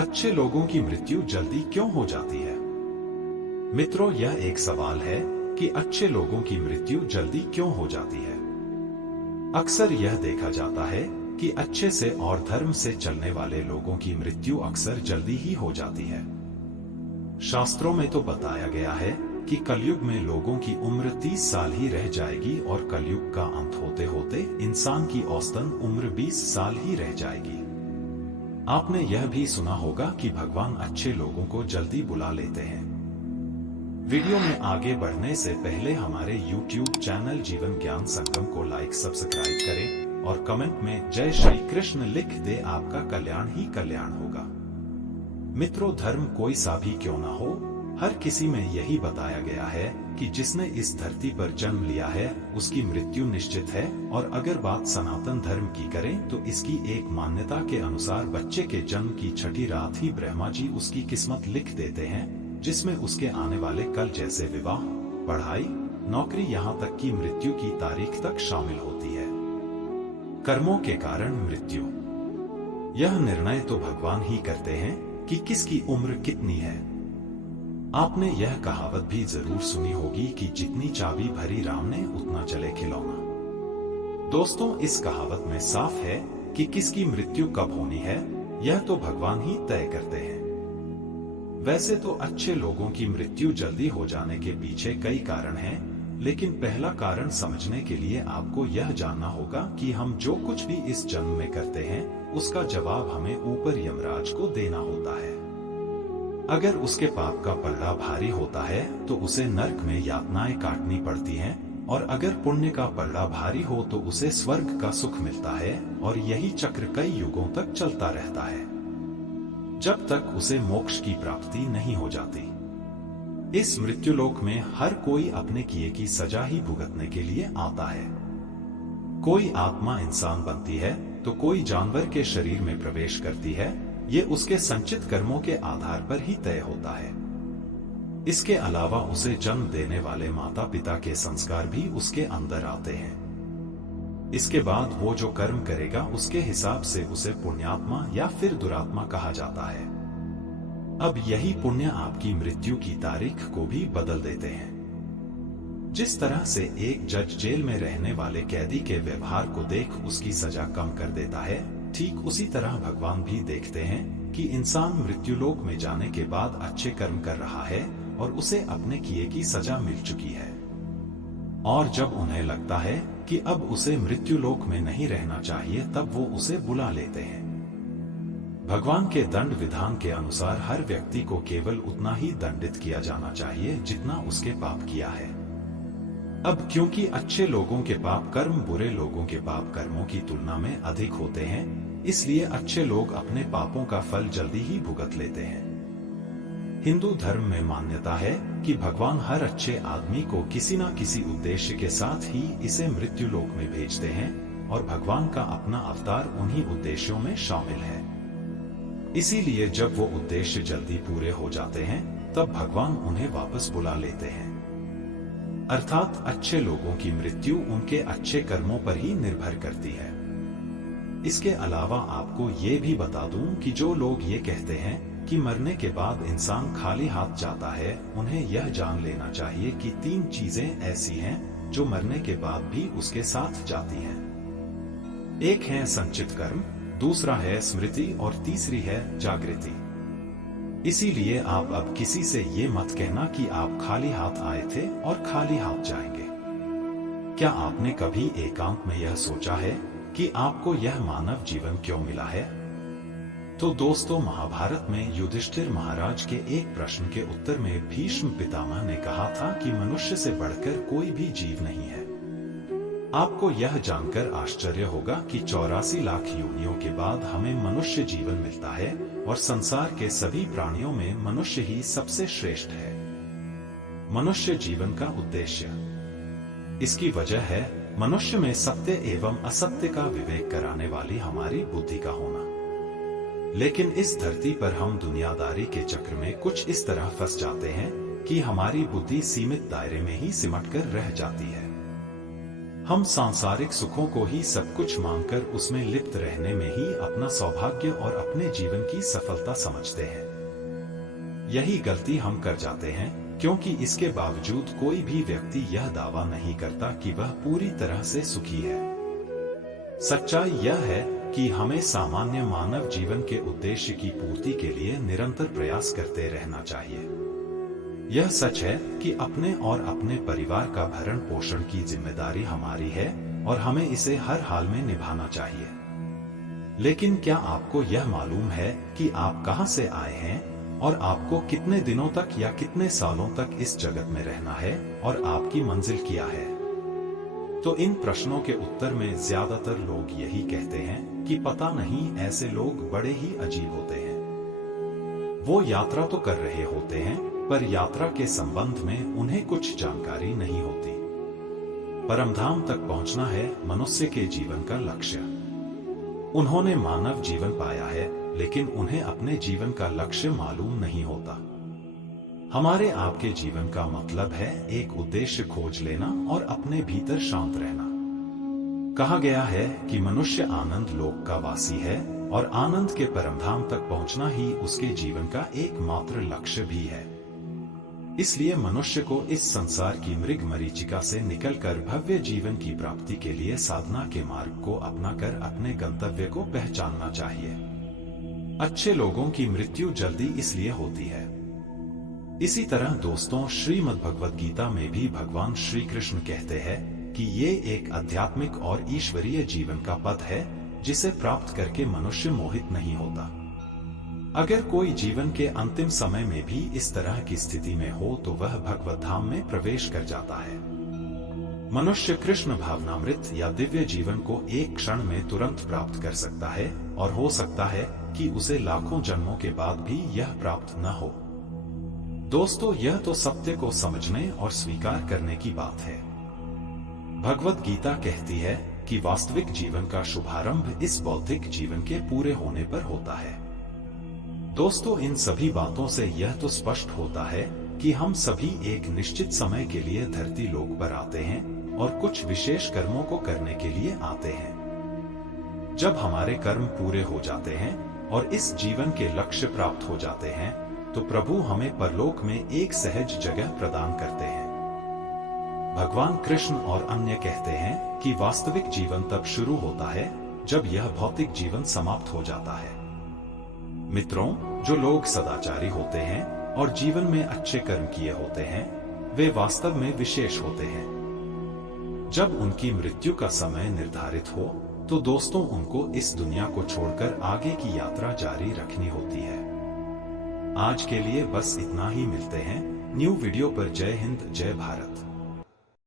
अच्छे लोगों की मृत्यु जल्दी क्यों हो जाती है? मित्रों, यह एक सवाल है कि अच्छे लोगों की मृत्यु जल्दी क्यों हो जाती है। अक्सर यह देखा जाता है कि अच्छे से और धर्म से चलने वाले लोगों की मृत्यु अक्सर जल्दी ही हो जाती है। शास्त्रों में तो बताया गया है कि कलयुग में लोगों की उम्र 30 साल ही रह जाएगी और कलयुग का अंत होते होते इंसान की औसतन उम्र 20 साल ही रह जाएगी। आपने यह भी सुना होगा कि भगवान अच्छे लोगों को जल्दी बुला लेते हैं। वीडियो में आगे बढ़ने से पहले हमारे YouTube चैनल जीवन ज्ञान संगम को लाइक सब्सक्राइब करें और कमेंट में जय श्री कृष्ण लिख दे। आपका कल्याण ही कल्याण होगा। मित्रों, धर्म कोई सा भी क्यों ना हो, हर किसी में यही बताया गया है कि जिसने इस धरती पर जन्म लिया है उसकी मृत्यु निश्चित है। और अगर बात सनातन धर्म की करें तो इसकी एक मान्यता के अनुसार बच्चे के जन्म की छठी रात ही ब्रह्मा जी उसकी किस्मत लिख देते हैं, जिसमें उसके आने वाले कल जैसे विवाह, पढ़ाई, नौकरी, यहाँ तक कि मृत्यु की तारीख तक शामिल होती है। कर्मों के कारण मृत्यु, यह निर्णय तो भगवान ही करते हैं कि किसकी उम्र कितनी है। आपने यह कहावत भी जरूर सुनी होगी कि जितनी चाबी भरी राम ने उतना चले खिलौना। दोस्तों, इस कहावत में साफ है कि किसकी मृत्यु कब होनी है यह तो भगवान ही तय करते हैं। वैसे तो अच्छे लोगों की मृत्यु जल्दी हो जाने के पीछे कई कारण हैं, लेकिन पहला कारण समझने के लिए आपको यह जानना होगा कि हम जो कुछ भी इस जन्म में करते हैं उसका जवाब हमें ऊपर यमराज को देना होता है। अगर उसके पाप का पलड़ा भारी होता है तो उसे नरक में यातनाएं काटनी पड़ती हैं, और अगर पुण्य का पलड़ा भारी हो तो उसे स्वर्ग का सुख मिलता है। और यही चक्र कई युगों तक चलता रहता है, जब तक उसे मोक्ष की प्राप्ति नहीं हो जाती। इस मृत्युलोक में हर कोई अपने किए की सजा ही भुगतने के लिए आता है। कोई आत्मा इंसान बनती है तो कोई जानवर के शरीर में प्रवेश करती है। ये उसके संचित कर्मों के आधार पर ही तय होता है। इसके अलावा उसे जन्म देने वाले माता पिता के संस्कार भी उसके अंदर आते हैं। इसके बाद वो जो कर्म करेगा उसके हिसाब से उसे पुण्यात्मा या फिर दुरात्मा कहा जाता है। अब यही पुण्य आपकी मृत्यु की तारीख को भी बदल देते हैं। जिस तरह से एक जज जेल में रहने वाले कैदी के व्यवहार को देख उसकी सजा कम कर देता है, ठीक उसी तरह भगवान भी देखते हैं कि इंसान मृत्युलोक में जाने के बाद अच्छे कर्म कर रहा है और उसे अपने किए की सजा मिल चुकी है। और जब उन्हें लगता है कि अब उसे मृत्युलोक में नहीं रहना चाहिए तब वो उसे बुला लेते हैं। भगवान के दंड विधान के अनुसार हर व्यक्ति को केवल उतना ही दंडित किया जाना चाहिए जितना उसके पाप किया है। अब क्योंकि अच्छे लोगों के पाप कर्म बुरे लोगों के पाप कर्मों की तुलना में अधिक होते हैं, इसलिए अच्छे लोग अपने पापों का फल जल्दी ही भुगत लेते हैं। हिंदू धर्म में मान्यता है कि भगवान हर अच्छे आदमी को किसी न किसी उद्देश्य के साथ ही इसे मृत्युलोक में भेजते हैं, और भगवान का अपना अवतार उन्हीं उद्देश्यों में शामिल है। इसीलिए जब वो उद्देश्य जल्दी पूरे हो जाते हैं तब भगवान उन्हें वापस बुला लेते हैं। अर्थात अच्छे लोगों की मृत्यु उनके अच्छे कर्मों पर ही निर्भर करती है। इसके अलावा आपको ये भी बता दूं कि जो लोग ये कहते हैं कि मरने के बाद इंसान खाली हाथ जाता है, उन्हें यह जान लेना चाहिए कि 3 चीजें ऐसी हैं जो मरने के बाद भी उसके साथ जाती हैं। एक है संचित कर्म, दूसरा है स्मृति और तीसरी है जागृति। इसीलिए आप अब किसी से ये मत कहना कि आप खाली हाथ आए थे और खाली हाथ जाएंगे। क्या आपने कभी एकांत में यह सोचा है कि आपको यह मानव जीवन क्यों मिला है? तो दोस्तों, महाभारत में युधिष्ठिर महाराज के एक प्रश्न के उत्तर में भीष्म पितामह ने कहा था कि मनुष्य से बढ़कर कोई भी जीव नहीं है। आपको यह जानकर आश्चर्य होगा कि 84 लाख योनियों के बाद हमें मनुष्य जीवन मिलता है, और संसार के सभी प्राणियों में मनुष्य ही सबसे श्रेष्ठ है। मनुष्य जीवन का उद्देश्य, इसकी वजह है मनुष्य में सत्य एवं असत्य का विवेक कराने वाली हमारी बुद्धि का होना। लेकिन इस धरती पर हम दुनियादारी के चक्र में कुछ इस तरह फंस जाते हैं कि हमारी बुद्धि सीमित दायरे में ही सिमट कर रह जाती है। हम सांसारिक सुखों को ही सब कुछ मानकर उसमें लिप्त रहने में ही अपना सौभाग्य और अपने जीवन की सफलता समझते हैं। यही गलती हम कर जाते हैं, क्योंकि इसके बावजूद कोई भी व्यक्ति यह दावा नहीं करता कि वह पूरी तरह से सुखी है। सच्चाई यह है कि हमें सामान्य मानव जीवन के उद्देश्य की पूर्ति के लिए निरंतर प्रयास करते रहना चाहिए। यह सच है कि अपने और अपने परिवार का भरण पोषण की जिम्मेदारी हमारी है और हमें इसे हर हाल में निभाना चाहिए। लेकिन क्या आपको यह मालूम है कि आप कहां से आए हैं और आपको कितने दिनों तक या कितने सालों तक इस जगत में रहना है और आपकी मंजिल क्या है? तो इन प्रश्नों के उत्तर में ज्यादातर लोग यही कहते हैं कि पता नहीं, ऐसे लोग बड़े ही अजीब होते हैं। वो यात्रा तो कर रहे होते हैं, पर यात्रा के संबंध में उन्हें कुछ जानकारी नहीं होती। परमधाम तक पहुंचना है मनुष्य के जीवन का लक्ष्य। उन्होंने मानव जीवन पाया है, लेकिन उन्हें अपने जीवन का लक्ष्य मालूम नहीं होता। हमारे आपके जीवन का मतलब है एक उद्देश्य खोज लेना और अपने भीतर शांत रहना। कहा गया है कि मनुष्य आनंद लोक का वासी है और आनंद के परमधाम तक पहुंचना ही उसके जीवन का एकमात्र लक्ष्य भी है। इसलिए मनुष्य को इस संसार की मृग मरीचिका से निकलकर भव्य जीवन की प्राप्ति के लिए साधना के मार्ग को अपनाकर अपने गंतव्य को पहचानना चाहिए। अच्छे लोगों की मृत्यु जल्दी इसलिए होती है। इसी तरह दोस्तों, श्रीमद् भगवद गीता में भी भगवान श्री कृष्ण कहते हैं कि ये एक आध्यात्मिक और ईश्वरीय जीवन का पथ है जिसे प्राप्त करके मनुष्य मोहित नहीं होता। अगर कोई जीवन के अंतिम समय में भी इस तरह की स्थिति में हो तो वह भगवत धाम में प्रवेश कर जाता है। मनुष्य कृष्ण भावनामृत या दिव्य जीवन को एक क्षण में तुरंत प्राप्त कर सकता है और हो सकता है कि उसे लाखों जन्मों के बाद भी यह प्राप्त न हो। दोस्तों, यह तो सत्य को समझने और स्वीकार करने की बात है। भगवत गीता कहती है कि वास्तविक जीवन का शुभारंभ इस भौतिक जीवन के पूरे होने पर होता है। दोस्तों, इन सभी बातों से यह तो स्पष्ट होता है कि हम सभी एक निश्चित समय के लिए धरती लोक पर आते हैं और कुछ विशेष कर्मों को करने के लिए आते हैं। जब हमारे कर्म पूरे हो जाते हैं और इस जीवन के लक्ष्य प्राप्त हो जाते हैं तो प्रभु हमें परलोक में एक सहज जगह प्रदान करते हैं। भगवान कृष्ण और अन्य कहते हैं कि वास्तविक जीवन तब शुरू होता है जब यह भौतिक जीवन समाप्त हो जाता है। मित्रों, जो लोग सदाचारी होते हैं और जीवन में अच्छे कर्म किए होते हैं, वे वास्तव में विशेष होते हैं। जब उनकी मृत्यु का समय निर्धारित हो तो दोस्तों, उनको इस दुनिया को छोड़कर आगे की यात्रा जारी रखनी होती है। आज के लिए बस इतना ही। मिलते हैं न्यू वीडियो पर। जय हिंद, जय भारत।